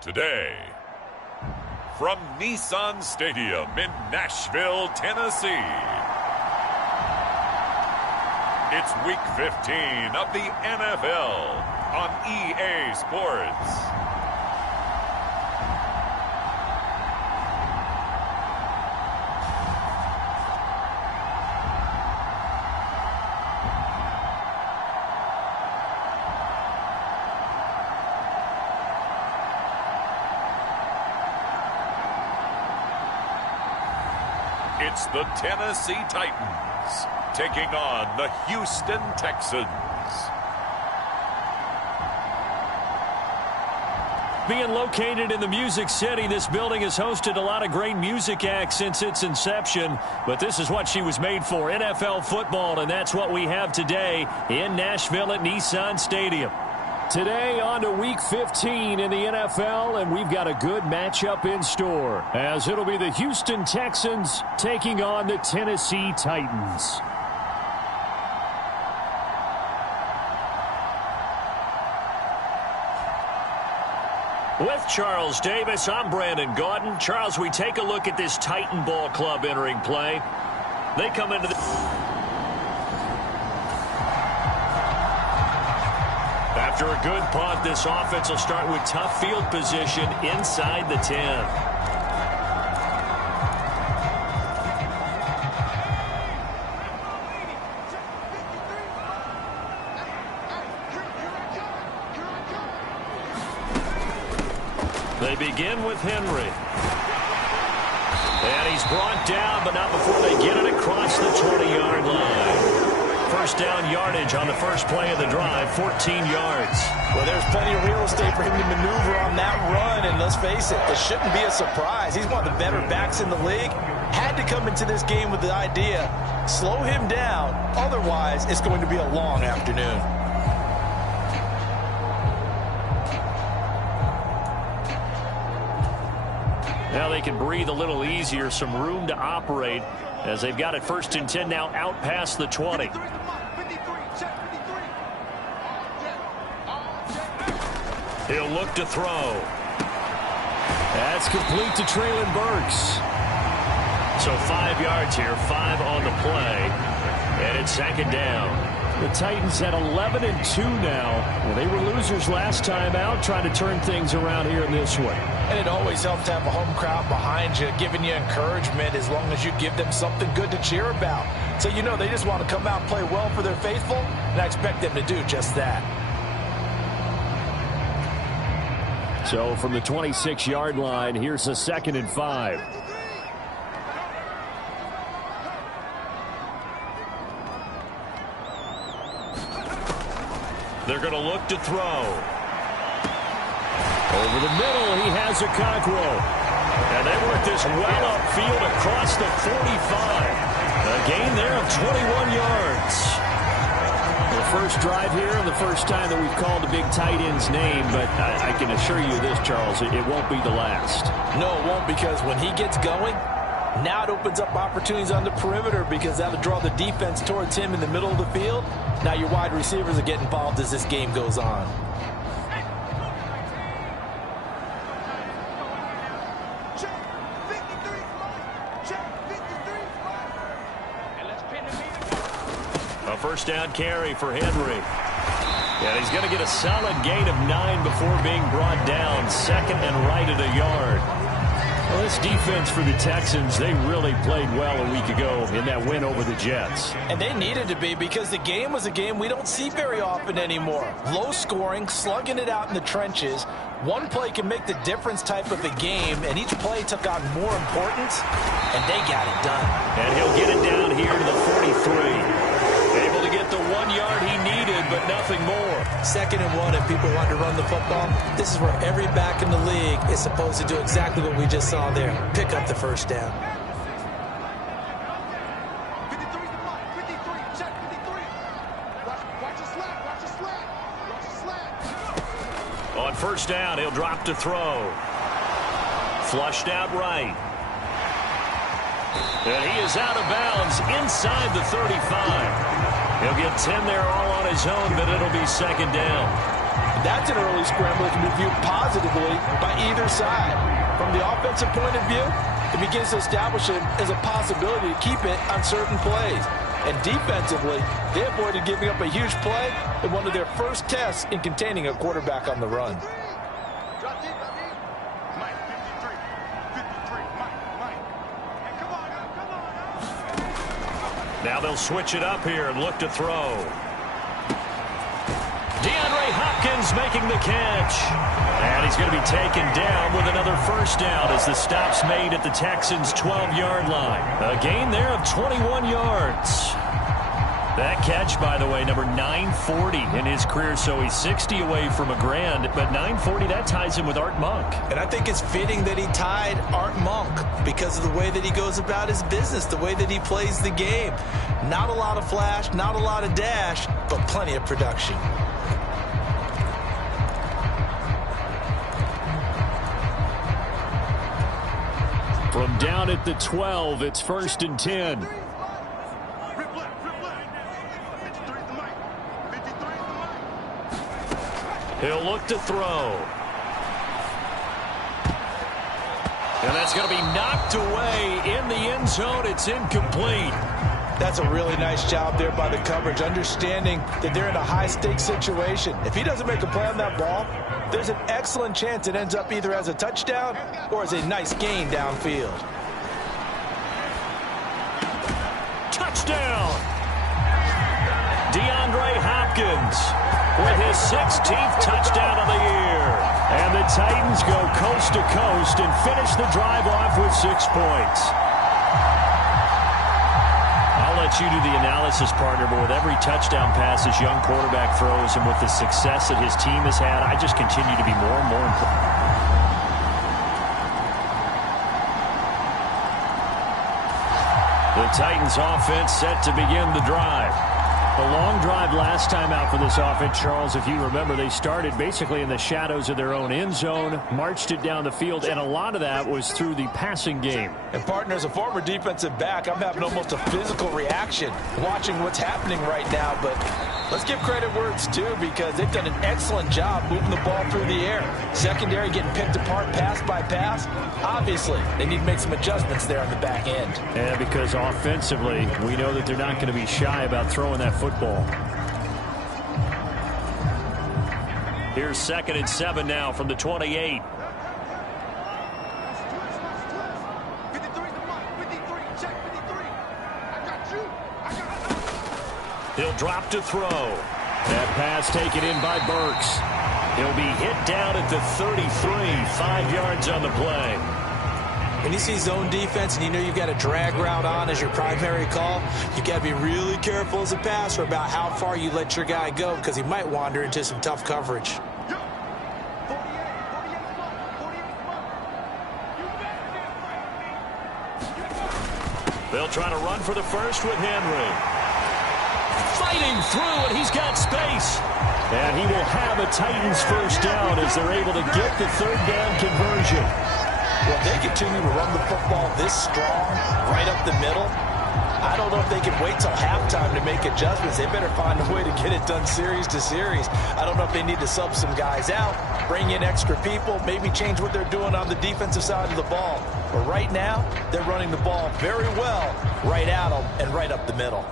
Today, from Nissan Stadium in Nashville, Tennessee, it's Week 15 of the NFL on EA Sports. It's the Tennessee Titans taking on the Houston Texans. Being located in the Music City, this building has hosted a lot of great music acts since its inception. But this is what she was made for, NFL football, and that's what we have today in Nashville at Nissan Stadium. Today on to Week 15 in the NFL, and we've got a good matchup in store, as it'll be the Houston Texans taking on the Tennessee Titans. With Charles Davis, I'm Brandon Gaudin. Charles, we take a look at this Titan ball club entering play. They come into the... After a good punt, this offense will start with tough field position inside the 10. They begin with Henry. And he's brought down, but not before they get it across the 20-yard line. First down yardage on the first play of the drive, 14 yards. Well, there's plenty of real estate for him to maneuver on that run, and let's face it, this shouldn't be a surprise. He's one of the better backs in the league. Had to come into this game with the idea, slow him down, otherwise it's going to be a long afternoon. Now they can breathe a little easier, some room to operate as they've got it first and 10 now out past the 20. He'll look to throw. That's complete to Treylon Burks. So 5 yards here, 5 on the play, and it's second down. The Titans at 11-2 now. Well, they were losers last time out, trying to turn things around here in this one. And it always helps to have a home crowd behind you, giving you encouragement as long as you give them something good to cheer about. So you know they just want to come out and play well for their faithful, and I expect them to do just that. So from the 26-yard line, here's a 2nd and 5. They're going to look to throw. Over the middle, he has a Okonkwo. And they work this well upfield across the 45. A gain there of 21 yards. The first drive here and the first time that we've called a big tight end's name, but I can assure you this, Charles, it won't be the last. No, it won't, because when he gets going, now it opens up opportunities on the perimeter because that'll draw the defense towards him in the middle of the field. Now your wide receivers are getting involved as this game goes on. A first down carry for Henry. And he's going to get a solid gain of 9 before being brought down. Second and right at a yard. Well, this defense for the Texans, they really played well a week ago in that win over the Jets. And they needed to be, because the game was a game we don't see very often anymore. Low scoring, slugging it out in the trenches. One play can make the difference type of a game, and each play took on more importance, and they got it done. And he'll get it down here to the 43. Able to get the 1 yard he needed, but nothing more. 2nd and 1, and people want to run the football. This is where every back in the league is supposed to do exactly what we just saw there. Pick up the first down. On first down, he'll drop to throw. Flushed out right. And he is out of bounds inside the 35. He'll get 10 there all on his own, but it'll be second down. That's an early scramble that can be viewed positively by either side. From the offensive point of view, it begins to establish it as a possibility to keep it on certain plays. And defensively, they avoided giving up a huge play in one of their first tests in containing a quarterback on the run. Now they'll switch it up here and look to throw. DeAndre Hopkins making the catch. And he's going to be taken down with another first down as the stop's made at the Texans' 12-yard line. A gain there of 21 yards. That catch, by the way, number 940 in his career, so he's 60 away from a grand, but 940, that ties him with Art Monk. And I think it's fitting that he tied Art Monk because of the way that he goes about his business, the way that he plays the game. Not a lot of flash, not a lot of dash, but plenty of production. From down at the 12, it's 1st and 10. He'll look to throw. And that's going to be knocked away in the end zone. It's incomplete. That's a really nice job there by the coverage, understanding that they're in a high-stakes situation. If he doesn't make a play on that ball, there's an excellent chance it ends up either as a touchdown or as a nice gain downfield. Touchdown! DeAndre Hopkins with his 16th touchdown of the year. And the Titans go coast to coast and finish the drive off with 6 points. I'll let you do the analysis, partner, but with every touchdown pass this young quarterback throws and with the success that his team has had, I just continue to be more and more impressed. The Titans offense set to begin the drive. A long drive last time out for this offense, Charles. If you remember, they started basically in the shadows of their own end zone, marched it down the field, and a lot of that was through the passing game. And, partner, as a former defensive back, I'm having almost a physical reaction watching what's happening right now. But let's give credit where it's due because they've done an excellent job moving the ball through the air. Secondary getting picked apart pass by pass. Obviously, they need to make some adjustments there on the back end. And because offensively, we know that they're not going to be shy about throwing that football. Here's 2nd and 7 now from the 28. He'll drop to throw. That pass taken in by Burks. He'll be hit down at the 33, 5 yards on the play. When you see zone defense and you know you've got a drag route on as your primary call, you've got to be really careful as a passer about how far you let your guy go because he might wander into some tough coverage. They'll try to run for the first with Henry. Fighting through, and he's got space. And he will have a Titans first down as they're able to get the 3rd down conversion. Well, if they continue to run the football this strong, right up the middle, I don't know if they can wait till halftime to make adjustments. They better find a way to get it done series to series. I don't know if they need to sub some guys out, bring in extra people, maybe change what they're doing on the defensive side of the ball. But right now, they're running the ball very well right at them and right up the middle.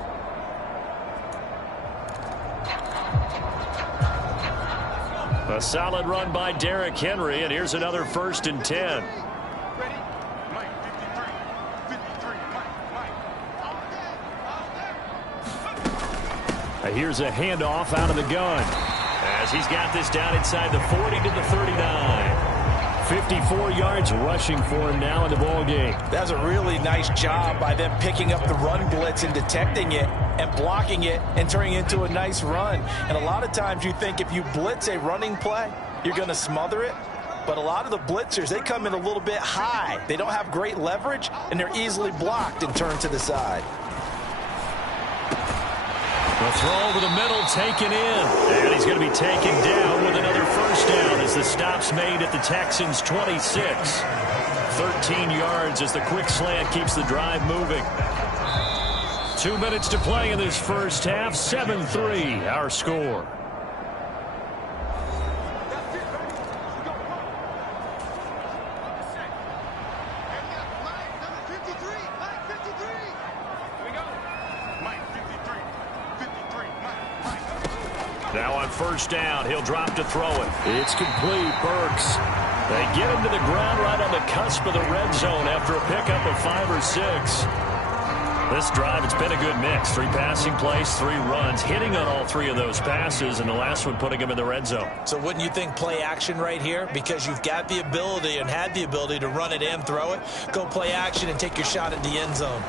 A solid run by Derrick Henry, and here's another 1st and 10. Here's a handoff out of the gun as he's got this down inside the 40 to the 39. 54 yards rushing for him now in the ball game. That's a really nice job by them picking up the run blitz and detecting it and blocking it and turning it into a nice run. And a lot of times you think if you blitz a running play, you're going to smother it. But a lot of the blitzers, they come in a little bit high. They don't have great leverage, and they're easily blocked and turned to the side. The throw over the middle taken in. And he's going to be taken down with another first down as the stop's made at the Texans' 26. 13 yards as the quick slant keeps the drive moving. 2 minutes to play in this first half. 7-3 our score. Now on first down, he'll drop to throw it. It's complete. Burks. They get him to the ground right on the cusp of the red zone after a pickup of 5 or 6. This drive, it's been a good mix. 3 passing plays, 3 runs, hitting on all 3 of those passes, and the last one putting him in the red zone. So wouldn't you think play action right here? Because you've got the ability and had the ability to run it and throw it. Go play action and take your shot at the end zone.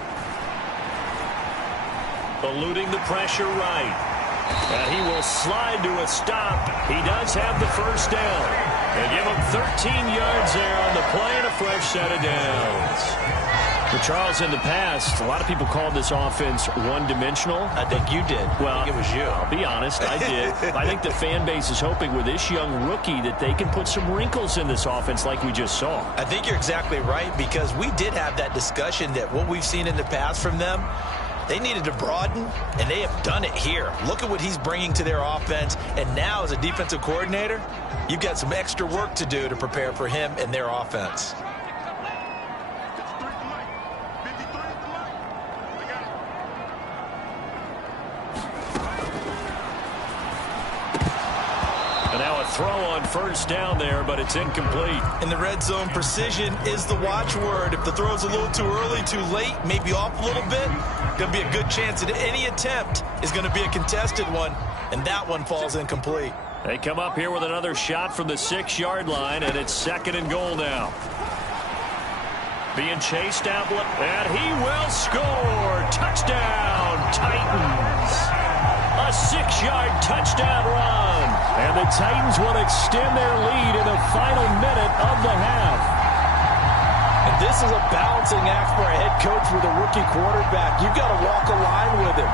Eluding the pressure right. And he will slide to a stop. He does have the first down. They give him 13 yards there on the play and a fresh set of downs. But Charles, in the past, a lot of people called this offense one-dimensional. I think you did. Well, I think it was you. I'll be honest, I did. I think the fan base is hoping with this young rookie that they can put some wrinkles in this offense like we just saw. I think you're exactly right, because we did have that discussion that what we've seen in the past from them, they needed to broaden, and they have done it here. Look at what he's bringing to their offense, and now as a defensive coordinator, you've got some extra work to do to prepare for him and their offense. Throw on first down there, but it's incomplete. In the red zone, precision is the watchword. If the throw's a little too early, too late, maybe off a little bit, going to be a good chance that any attempt is going to be a contested one, and that one falls incomplete. They come up here with another shot from the 6-yard line, and it's 2nd and goal now. Being chased out, and he will score. Touchdown, Titans. A 6-yard touchdown run. And the Titans will extend their lead in the final minute of the half. And this is a balancing act for a head coach with a rookie quarterback. You've got to walk a line with him.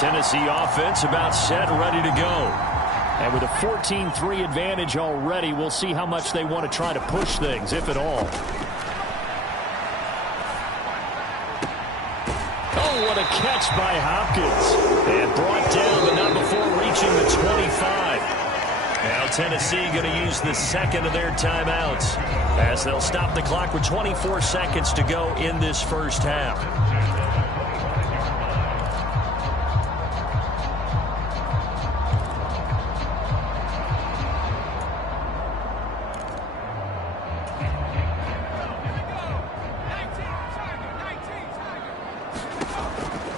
Tennessee offense about set, ready to go. And with a 14-3 advantage already, we'll see how much they want to try to push things, if at all. Oh, what a catch by Hopkins. And brought down, but not before reaching the 25. Now Tennessee going to use the second of their timeouts as they'll stop the clock with 24 seconds to go in this first half.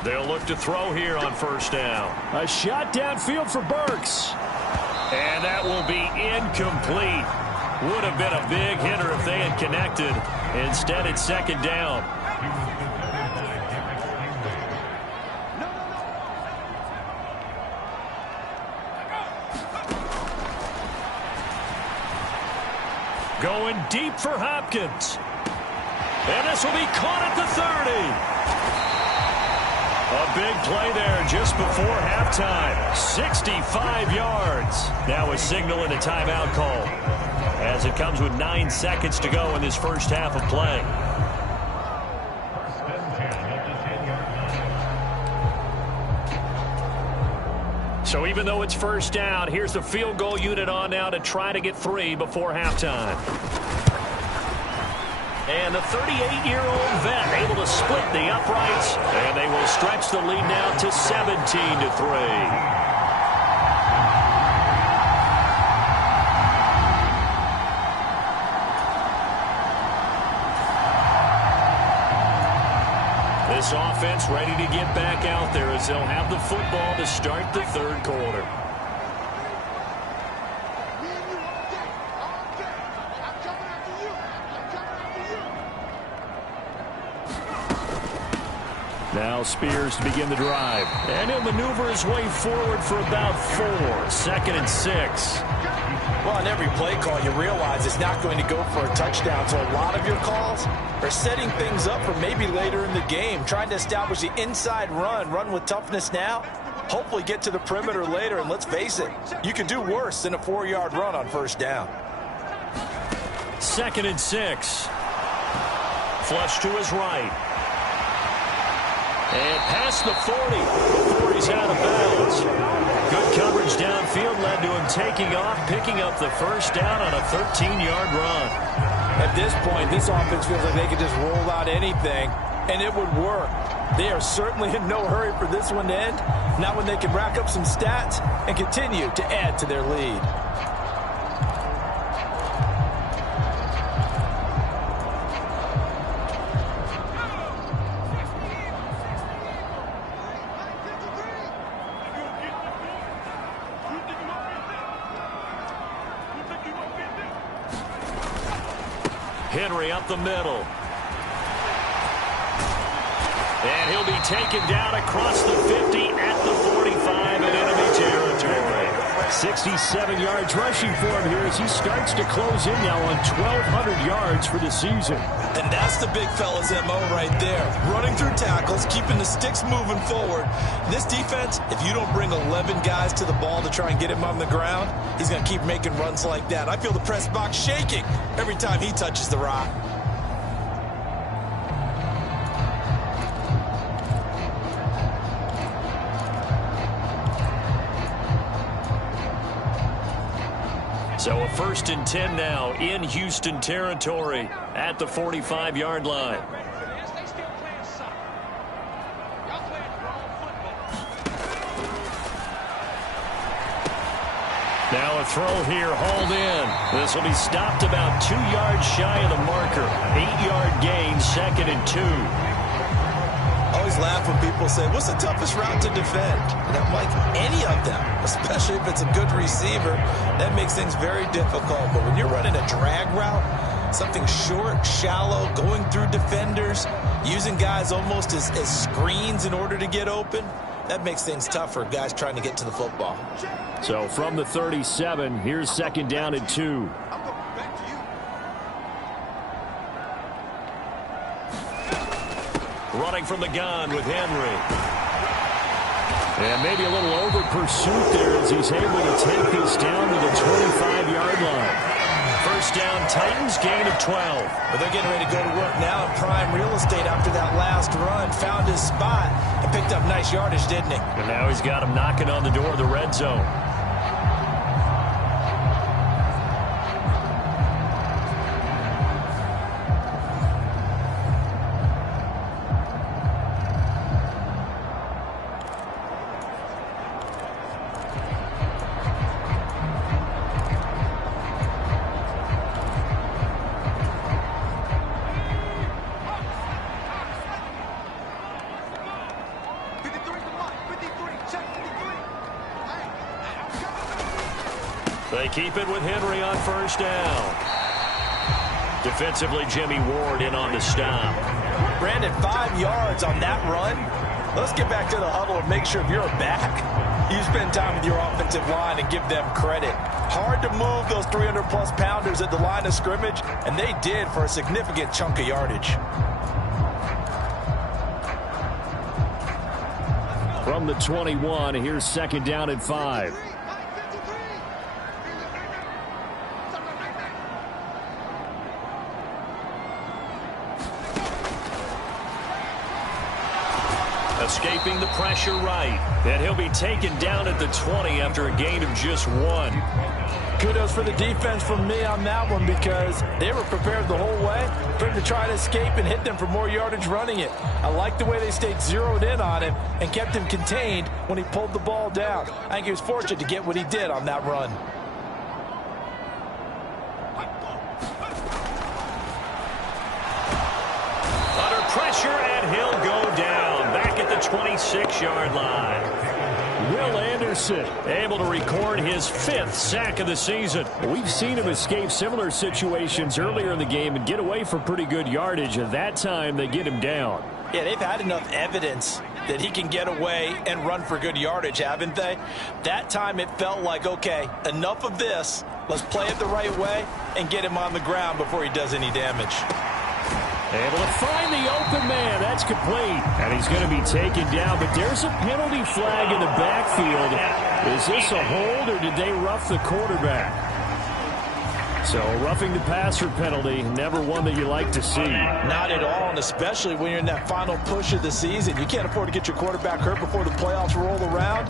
They'll look to throw here on first down. A shot downfield for Burks. And that will be incomplete. Would have been a big hitter if they had connected. Instead, it's 2nd down. Going deep for Hopkins. And this will be caught at the 30. A big play there just before halftime. 65 yards. Now a signal and a timeout call as it comes with 9 seconds to go in this first half of play. So even though it's first down, here's the field goal unit on now to try to get 3 before halftime. And the 38-year-old vet able to split the uprights, and they will stretch the lead now to 17-3. This offense ready to get back out there as they'll have the football to start the third quarter. Now Spears to begin the drive. And he'll maneuver his way forward for about 4. 2nd and 6. Well, on every play call, you realize it's not going to go for a touchdown. So a lot of your calls are setting things up for maybe later in the game, trying to establish the inside run with toughness now, hopefully get to the perimeter later. And let's face it, you can do worse than a 4-yard run on first down. 2nd and 6. Flush to his right. And past the 40. 40's out of bounds. Good coverage yards downfield led to him taking off, picking up the first down on a 13-yard run. At this point, this offense feels like they could just roll out anything, and it would work. They are certainly in no hurry for this one to end. Not when they can rack up some stats and continue to add to their lead. Henry up the middle. And he'll be taken down across the 50 at the 45 in enemy territory. 67 yards rushing for him here as he starts to close in now on 1,200 yards for the season. And that's the big fella's MO right there. Running through tackles, keeping the sticks moving forward. This defense, if you don't bring 11 guys to the ball to try and get him on the ground, he's going to keep making runs like that. I feel the press box shaking every time he touches the rock. So a 1st and 10 now in Houston territory at the 45-yard line. Now a throw here, hauled in. This will be stopped about 2 yards shy of the marker. 8-yard gain, 2nd and 2. I always laugh when people say, what's the toughest route to defend? And I'm like, any of them, especially if it's a good receiver. That makes things very difficult. But when you're running a drag route, something short, shallow, going through defenders, using guys almost as screens in order to get open, that makes things tough for guys trying to get to the football. So from the 37, here's 2nd down and 2. Running from the gun with Henry. And maybe a little over pursuit there as he's able to take this down to the 25-yard line. 1st down, Titans, gain of 12. But they're getting ready to go to work now in prime real estate after that last run. Found his spot and picked up nice yardage, didn't he? And now he's got him knocking on the door of the red zone. They keep it with Henry on 1st down. Defensively, Jimmy Ward in on the stop. Brandon, 5 yards on that run. Let's get back to the huddle and make sure if you're a back, you spend time with your offensive line and give them credit. Hard to move those 300-plus pounders at the line of scrimmage, and they did for a significant chunk of yardage. From the 21, here's 2nd down and 5. Escaping the pressure right. And he'll be taken down at the 20 after a gain of just 1. Kudos for the defense from me on that one because they were prepared the whole way for him to try to escape and hit them for more yardage running it. I like the way they stayed zeroed in on him and kept him contained when he pulled the ball down. I think he was fortunate to get what he did on that run. Under pressure, and he'll go down back at the 26-yard line. Will Anderson able to record his 5th sack of the season. We've seen him escape similar situations earlier in the game and get away for pretty good yardage. At that time, they get him down. Yeah, they've had enough evidence that he can get away and run for good yardage, haven't they? That time it felt like, okay, enough of this. Let's play it the right way and get him on the ground before he does any damage. Able to find the open man. That's complete. And he's going to be taken down. But there's a penalty flag in the backfield. Is this a hold or did they rough the quarterback? So roughing the passer penalty, never one that you like to see. Not at all, and especially when you're in that final push of the season. You can't afford to get your quarterback hurt before the playoffs roll around.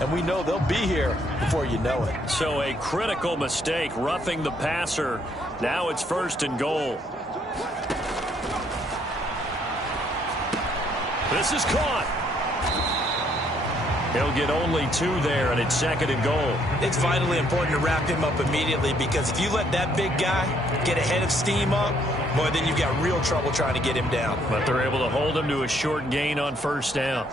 and we know they'll be here before you know it. So a critical mistake, roughing the passer. Now it's 1st and goal. This is caught. He'll get only 2 there, and it's 2nd and goal. It's vitally important to wrap him up immediately, because if you let that big guy get a head of steam up, boy, then you've got real trouble trying to get him down. But they're able to hold him to a short gain on 1st down.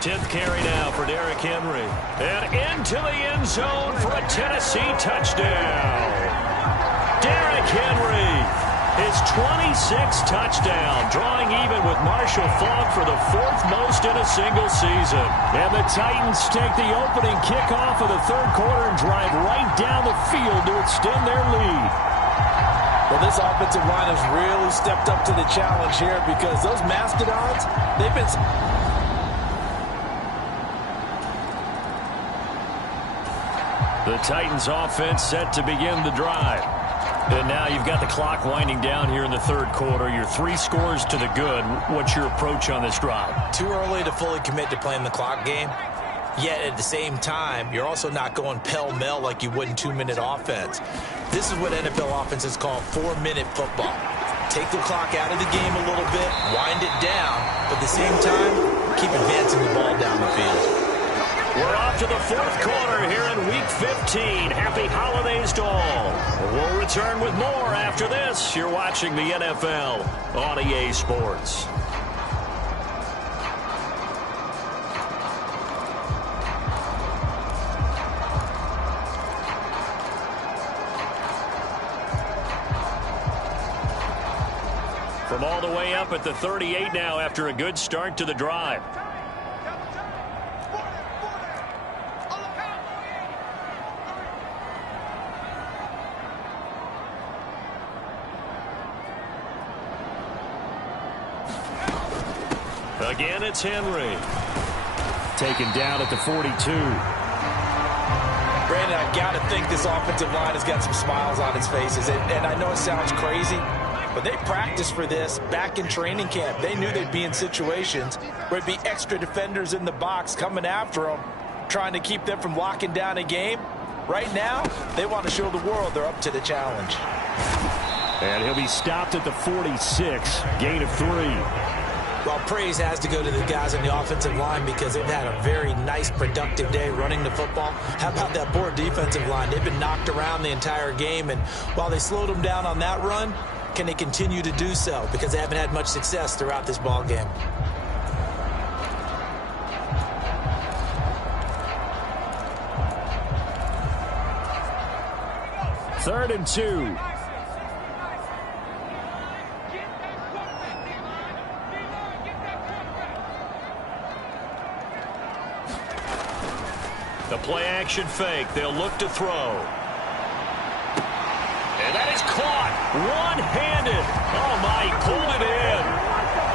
Tenth carry now for Derrick Henry. And into the end zone for a Tennessee touchdown. Derrick Henry, his 26th touchdown, drawing even with Marshall Faulk for the 4th most in a single season. And the Titans take the opening kickoff of the 3rd quarter and drive right down the field to extend their lead. Well, this offensive line has really stepped up to the challenge here, because those Mastodons, they've been... The Titans offense set to begin the drive. And now you've got the clock winding down here in the 3rd quarter. You're 3 scores to the good. What's your approach on this drive? Too early to fully commit to playing the clock game. Yet at the same time, you're also not going pell-mell like you would in 2-minute offense. This is what NFL offenses call 4-minute football. Take the clock out of the game a little bit, wind it down, but at the same time, keep advancing the ball down the field. We're off to the 4th quarter here in Week 15. Happy holidays to all. We'll return with more after this. You're watching the NFL on EA Sports. From all the way up at the 38 now after a good start to the drive. Again, it's Henry. Taken down at the 42. Brandon, I've got to think this offensive line has got some smiles on its faces. And I know it sounds crazy, but they practiced for this back in training camp. They knew they'd be in situations where it'd be extra defenders in the box coming after them, trying to keep them from locking down a game. Right now, they want to show the world they're up to the challenge. And he'll be stopped at the 46, gain of 3. Well, praise has to go to the guys on the offensive line, because they've had a very nice, productive day running the football. How about that poor defensive line? They've been knocked around the entire game, and while they slowed them down on that run, can they continue to do so? Because they haven't had much success throughout this ball game. Third and 2. The play-action fake. They'll look to throw. And that is caught. One-handed. Oh, my. Pulled it in.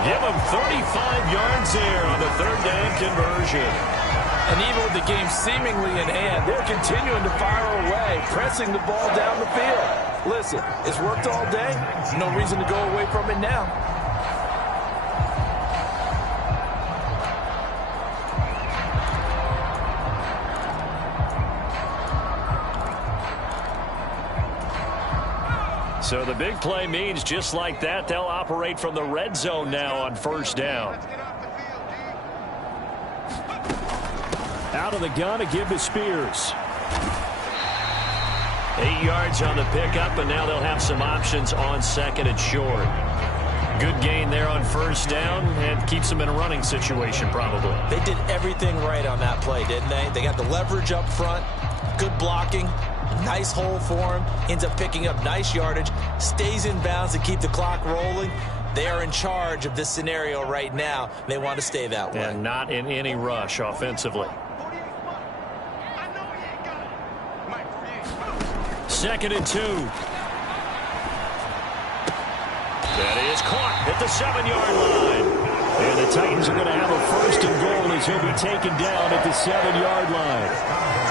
Give him 35 yards there on the 3rd down conversion. And even with the game seemingly in hand, they're continuing to fire away, pressing the ball down the field. Listen, it's worked all day. No reason to go away from it now. So the big play means just like that, they'll operate from the red zone now on 1st down. Out of the gun to give to Spears. 8 yards on the pickup, and now they'll have some options on 2nd and short. Good gain there on 1st down, and keeps them in a running situation probably. They did everything right on that play, didn't they? They got the leverage up front, good blocking, nice hole for him, ends up picking up nice yardage, stays in bounds to keep the clock rolling. They are in charge of this scenario right now. They want to stay that way. And not in any rush offensively. 2nd and 2. That is caught at the 7-yard line. And the Titans are going to have a 1st and goal as he'll be taken down at the 7-yard line.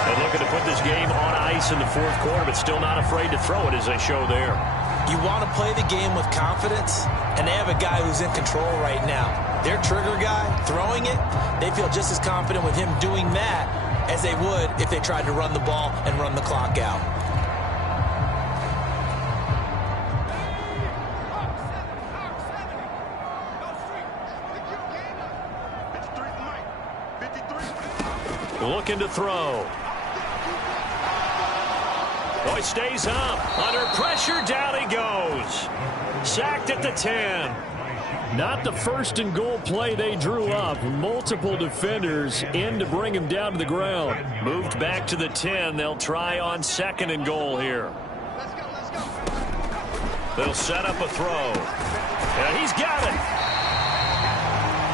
And looking to put this game on ice in the 4th quarter, but still not afraid to throw it as they show there. You want to play the game with confidence, and they have a guy who's in control right now. Their trigger guy, throwing it, they feel just as confident with him doing that as they would if they tried to run the ball and run the clock out. Looking to throw. Boy, stays up. Under pressure, down he goes. Sacked at the 10. Not the first and goal play they drew up. Multiple defenders in to bring him down to the ground. Moved back to the 10. They'll try on second and goal here. They'll set up a throw. And he's got it.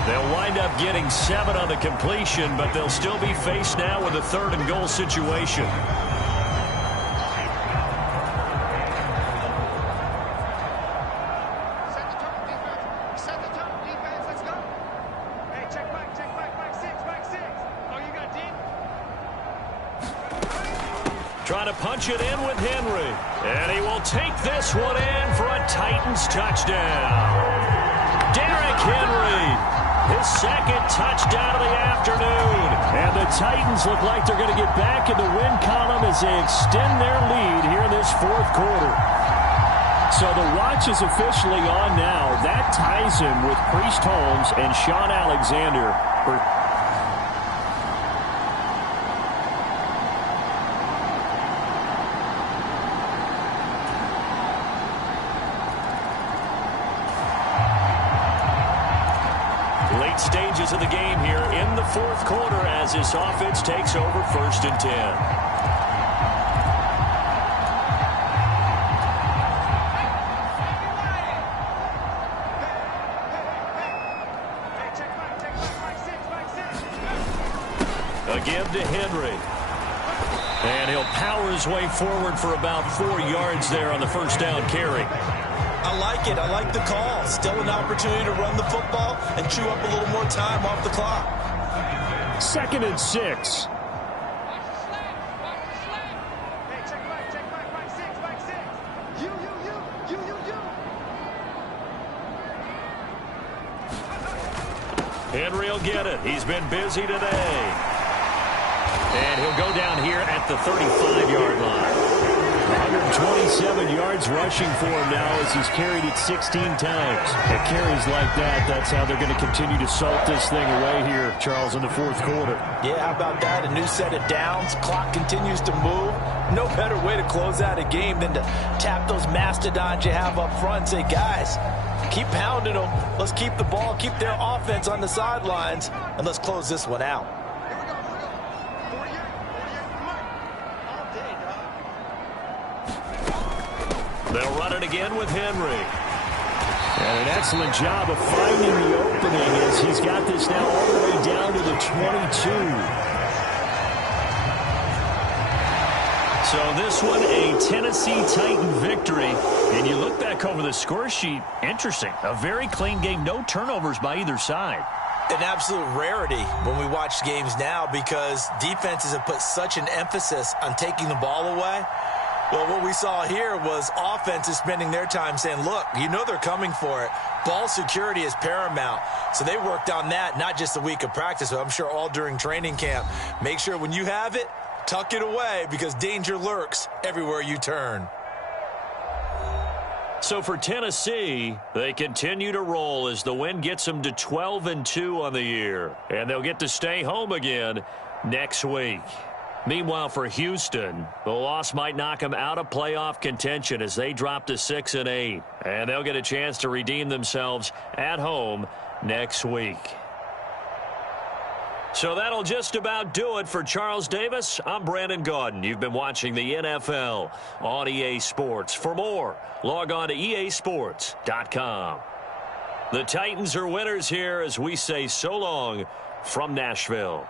They'll wind up getting 7 on the completion, but they'll still be faced now with a third and goal situation. Trying to punch it in with Henry. And he will take this one in for a Titans touchdown. Derrick Henry. His second touchdown of the afternoon. And the Titans look like they're going to get back in the win column as they extend their lead here in this fourth quarter. So the watch is officially on now. That ties him with Priest Holmes and Sean Alexander. Late stages of the game here in the fourth quarter as this offense takes over 1st and 10. A give to Henry. And he'll power his way forward for about 4 yards there on the first down carry. I like it. I like the call. Still an opportunity to run the football and chew up a little more time off the clock. 2nd and 6. Henry will get it. He's been busy today. And he'll go down here at the 35-yard line. 127 yards rushing for him now as he's carried it 16 times. At carries like that, that's how they're going to continue to salt this thing away here, Charles, in the fourth quarter. Yeah, how about that? A new set of downs. Clock continues to move. No better way to close out a game than to tap those mastodons you have up front and say, guys, keep pounding them. Let's keep the ball, keep their offense on the sidelines, and let's close this one out. They'll run it again with Henry. And an excellent job of finding the opening as he's got this now all the way down to the 22. So this one, a Tennessee Titan victory. And you look back over the score sheet, interesting. A very clean game, no turnovers by either side. An absolute rarity when we watch games now because defenses have put such an emphasis on taking the ball away. Well, what we saw here was offenses spending their time saying, look, you know they're coming for it. Ball security is paramount. So they worked on that, not just a week of practice, but I'm sure all during training camp. Make sure when you have it, tuck it away because danger lurks everywhere you turn. So for Tennessee, they continue to roll as the win gets them to 12-2 on the year. And they'll get to stay home again next week. Meanwhile, for Houston, the loss might knock them out of playoff contention as they drop to 6-8. And they'll get a chance to redeem themselves at home next week. So that'll just about do it for Charles Davis. I'm Brandon Gaudin. You've been watching the NFL on EA Sports. For more, log on to easports.com. The Titans are winners here as we say so long from Nashville.